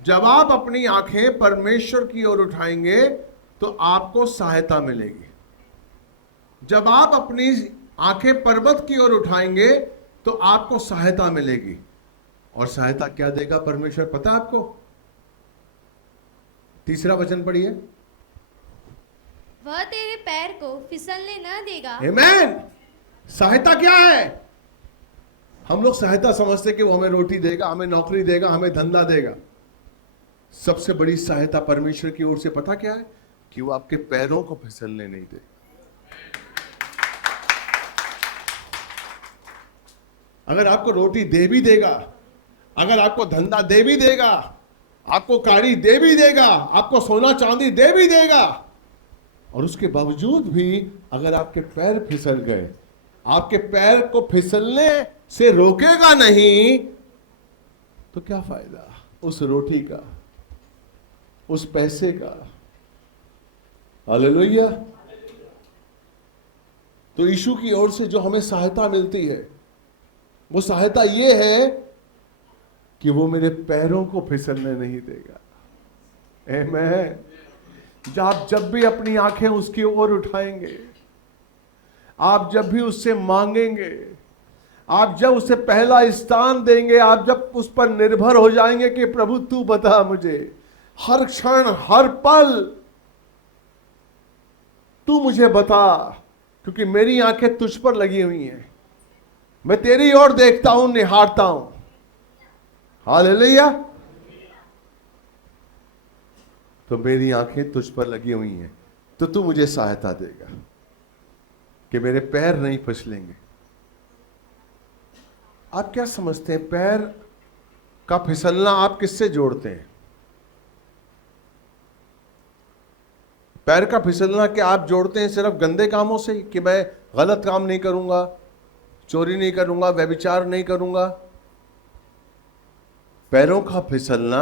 जब आप अपनी आंखें परमेश्वर की ओर उठाएंगे तो आपको सहायता मिलेगी। जब आप अपनी आंखें पर्वत की ओर उठाएंगे तो आपको सहायता मिलेगी। और सहायता क्या देगा परमेश्वर पता है आपको? तीसरा वचन पढ़िए। वह तेरे पैर को फिसलने न देगा। आमीन। सहायता क्या है? हम लोग सहायता समझते कि वो हमें रोटी देगा, हमें नौकरी देगा, हमें धंधा देगा। सबसे बड़ी सहायता परमेश्वर की ओर से पता क्या है? कि वो आपके पैरों को फिसलने नहीं दे। अगर आपको रोटी दे भी देगा, अगर आपको धंधा दे भी देगा, आपको गाड़ी दे भी देगा, आपको सोना चांदी दे भी देगा, और उसके बावजूद भी अगर आपके पैर फिसल गए, आपके पैर को फिसलने से रोकेगा नहीं, तो क्या फायदा उस रोटी का, उस पैसे का। हालेलुया। तो यीशु की ओर से जो हमें सहायता मिलती है, वो सहायता ये है कि वो मेरे पैरों को फिसलने नहीं देगा। आमीन। आप जब भी अपनी आंखें उसकी ओर उठाएंगे, आप जब भी उससे मांगेंगे, आप जब उसे पहला स्थान देंगे, आप जब उस पर निर्भर हो जाएंगे कि प्रभु तू बता मुझे हर क्षण हर पल, तू मुझे बता, क्योंकि मेरी आंखें तुझ पर लगी हुई हैं, मैं तेरी ओर देखता हूं, निहारता हूं। हालेलुया। तो मेरी आंखें तुझ पर लगी हुई हैं, तो तू मुझे सहायता देगा कि मेरे पैर नहीं फिसलेंगे। आप क्या समझते हैं पैर का फिसलना आप किससे जोड़ते हैं? पैर का फिसलना क्या आप जोड़ते हैं सिर्फ गंदे कामों से, कि मैं गलत काम नहीं करूंगा, चोरी नहीं करूंगा, व्यभिचार नहीं करूंगा? पैरों का फिसलना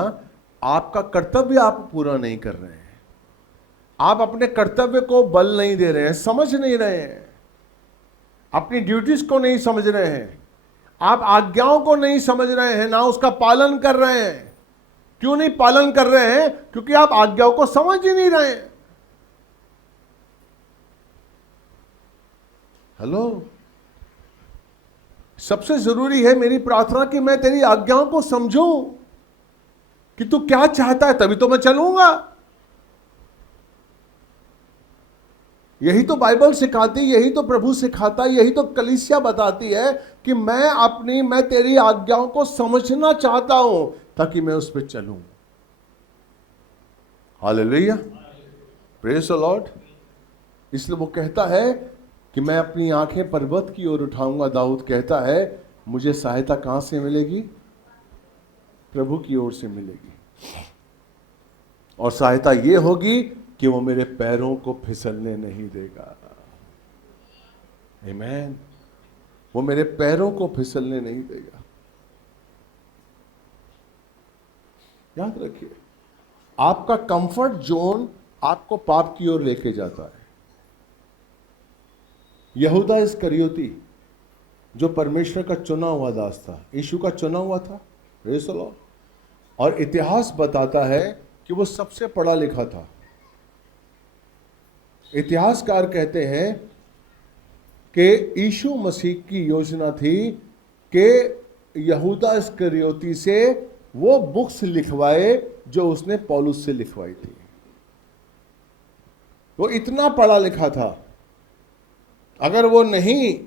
आपका कर्तव्य आप पूरा नहीं कर रहे हैं, आप अपने कर्तव्य को बल नहीं दे रहे हैं, समझ नहीं रहे हैं, अपनी ड्यूटीज को नहीं समझ रहे हैं, आप आज्ञाओं को नहीं समझ रहे हैं, ना उसका पालन कर रहे हैं। क्यों नहीं पालन कर रहे हैं? क्योंकि आप आज्ञाओं को समझ ही नहीं रहे हैं। हेलो, सबसे जरूरी है मेरी प्रार्थना कि मैं तेरी आज्ञाओं को समझूं कि तू क्या चाहता है, तभी तो मैं चलूंगा। यही तो बाइबल सिखाती, यही तो प्रभु सिखाता, यही तो कलीसिया बताती है कि मैं तेरी आज्ञाओं को समझना चाहता हूं ताकि मैं उस पर चलूं। Hallelujah, praise the Lord. इसलिए वो कहता है कि मैं अपनी आंखें पर्वत की ओर उठाऊंगा। दाऊद कहता है मुझे सहायता कहां से मिलेगी? प्रभु की ओर से मिलेगी। और सहायता ये होगी कि वो मेरे पैरों को फिसलने नहीं देगा। आमीन। वो मेरे पैरों को फिसलने नहीं देगा। याद रखिए, आपका कंफर्ट जोन आपको पाप की ओर लेके जाता है। यहूदा इस्करियोती जो परमेश्वर का चुना हुआ दास था, यीशु का चुना हुआ था, प्रेज़ द लॉर्ड, और इतिहास बताता है कि वो सबसे पढ़ा लिखा था। इतिहासकार कहते हैं कि यीशु मसीह की योजना थी कि यहूदा इस्करियोती से वो बुक्स लिखवाए जो उसने पौलुस से लिखवाई थी। वो इतना पढ़ा लिखा था, अगर वो नहीं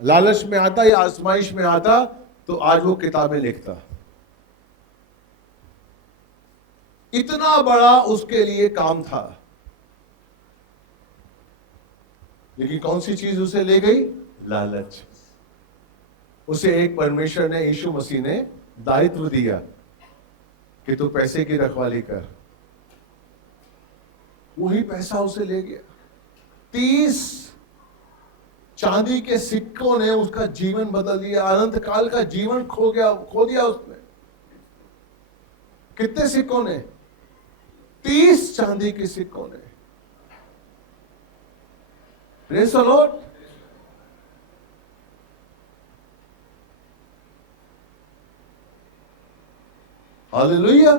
लालच में आता या आजमाइश में आता तो आज वो किताबें लिखता। इतना बड़ा उसके लिए काम था। लेकिन कौन सी चीज उसे ले गई? लालच। उसे एक परमेश्वर ने, यीशु मसीह ने दायित्व दिया कि तू पैसे की रखवाली कर। वही पैसा उसे ले गया। 30 चांदी के सिक्कों ने उसका जीवन बदल दिया। अनंत काल का जीवन खो दिया उसने। कितने सिक्कों ने? 30 चांदी के सिक्कों ने। Praise the Lord. हालेलुया।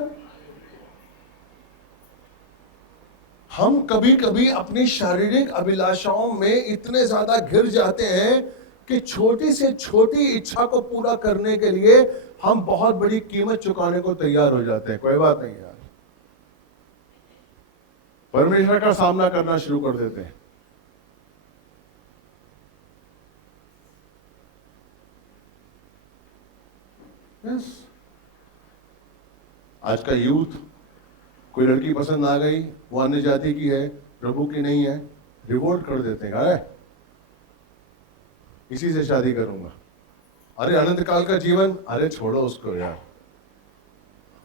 हम कभी कभी अपनी शारीरिक अभिलाषाओं में इतने ज्यादा घिर जाते हैं कि छोटी से छोटी इच्छा को पूरा करने के लिए हम बहुत बड़ी कीमत चुकाने को तैयार हो जाते हैं। कोई बात नहीं यार, परमेश्वर का सामना करना शुरू कर देते हैं। यस, आज का यूथ, कोई लड़की पसंद आ गई, वो अन्य जाति की है, प्रभु की नहीं है, रिवोल्ट कर देते हैं। अरे इसी से शादी करूंगा, अरे अनंत काल का जीवन, अरे छोड़ो उसको यार,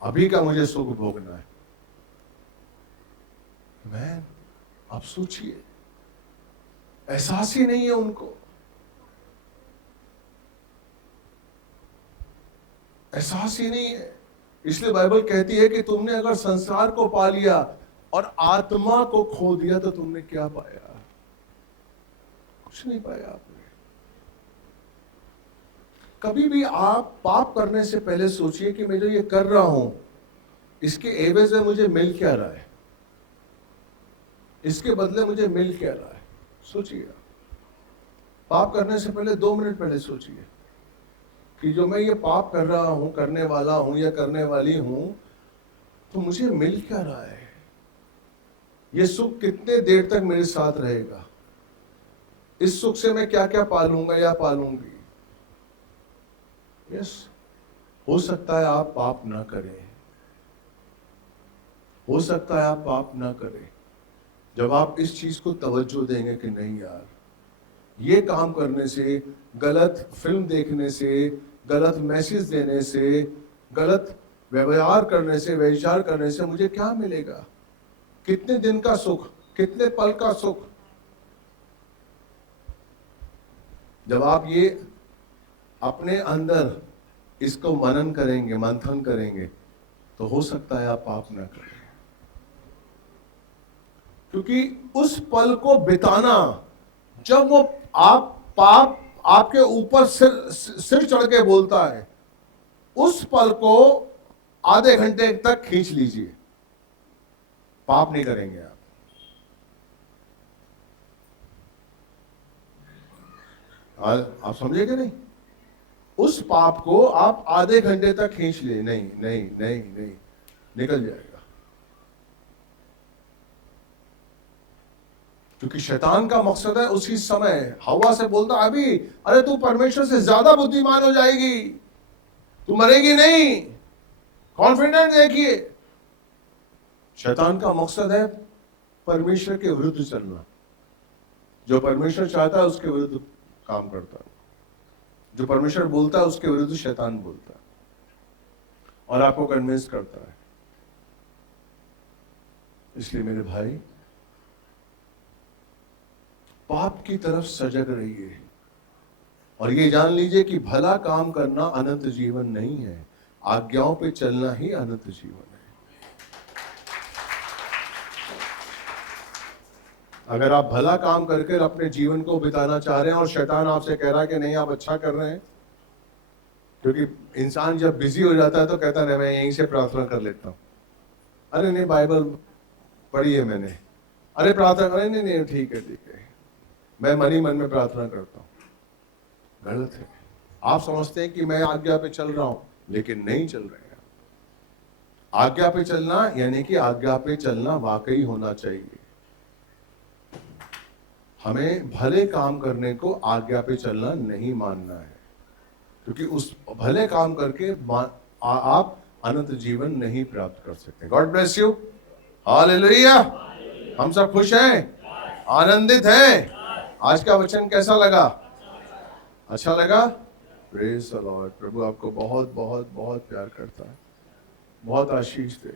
अभी का मुझे सुख भोगना है। मैन, आप सोचिए, एहसास ही नहीं है उनको, एहसास ही नहीं है। इसलिए बाइबल कहती है कि तुमने अगर संसार को पा लिया और आत्मा को खो दिया तो तुमने क्या पाया? कुछ नहीं पाया आपने। कभी भी आप पाप करने से पहले सोचिए कि मैं जो ये कर रहा हूं, इसके एवज में मुझे मिल क्या रहा है, इसके बदले मुझे मिल क्या रहा है। सोचिए, पाप करने से पहले 2 मिनट पहले सोचिए कि जो मैं ये पाप कर रहा हूं, करने वाला हूं या करने वाली हूं, तो मुझे मिल क्या रहा है? ये सुख कितने देर तक मेरे साथ रहेगा? इस सुख से मैं क्या क्या पालूंगा या पालूंगी? यस, हो सकता है आप पाप ना करें, हो सकता है आप पाप ना करें, जब आप इस चीज को तवज्जो देंगे कि नहीं यार, ये काम करने से, गलत फिल्म देखने से, गलत मैसेज देने से, गलत व्यवहार करने से, व्यभिचार करने से मुझे क्या मिलेगा? कितने दिन का सुख, कितने पल का सुख? जब आप ये अपने अंदर इसको मनन करेंगे, मंथन करेंगे, तो हो सकता है आप पाप ना करें। क्योंकि उस पल को बिताना, जब वो पाप आपके ऊपर सिर चढ़ के बोलता है, उस पल को आधे घंटे तक खींच लीजिए, पाप नहीं करेंगे आप। आप समझे कि नहीं? उस पाप को आप आधे घंटे तक खींच ले, नहीं नहीं नहीं नहीं, निकल जाएगा। क्योंकि शैतान का मकसद है उसी समय हवा से बोलता अभी, अरे तू परमेश्वर से ज्यादा बुद्धिमान हो जाएगी, तू मरेगी नहीं, कॉन्फिडेंट देखिए। शैतान का मकसद है परमेश्वर के विरुद्ध चलना। जो परमेश्वर चाहता है उसके विरुद्ध काम करता है, जो परमेश्वर बोलता है उसके विरुद्ध शैतान बोलता है और आपको कन्विंस करता है। इसलिए मेरे भाई, पाप की तरफ सजग रहिए और ये जान लीजिए कि भला काम करना अनंत जीवन नहीं है, आज्ञाओं पे चलना ही अनंत जीवन है। अगर आप भला काम करके अपने जीवन को बिताना चाह रहे हैं और शैतान आपसे कह रहा है कि नहीं आप अच्छा कर रहे हैं, क्योंकि इंसान जब बिजी हो जाता है तो कहता है मैं यहीं से प्रार्थना कर लेता हूं, अरे नहीं बाइबल पढ़ी है मैंने, अरे प्रार्थना, अरे नहीं नहीं ठीक है मैं मन ही मन में प्रार्थना करता हूं। गलत है। आप समझते हैं कि मैं आज्ञा पे चल रहा हूं, लेकिन नहीं चल रहे हैं। आज्ञा पे चलना यानी कि आज्ञा पे चलना वाकई होना चाहिए। हमें भले काम करने को आज्ञा पे चलना नहीं मानना है, क्योंकि उस भले काम करके आप अनंत जीवन नहीं प्राप्त कर सकते। God bless you, hallelujah. हम सब खुश हैं, आनंदित हैं। आज का वचन कैसा लगा? अच्छा लगा? Praise the Lord. प्रभु आपको बहुत बहुत बहुत प्यार करता है, बहुत आशीष दे।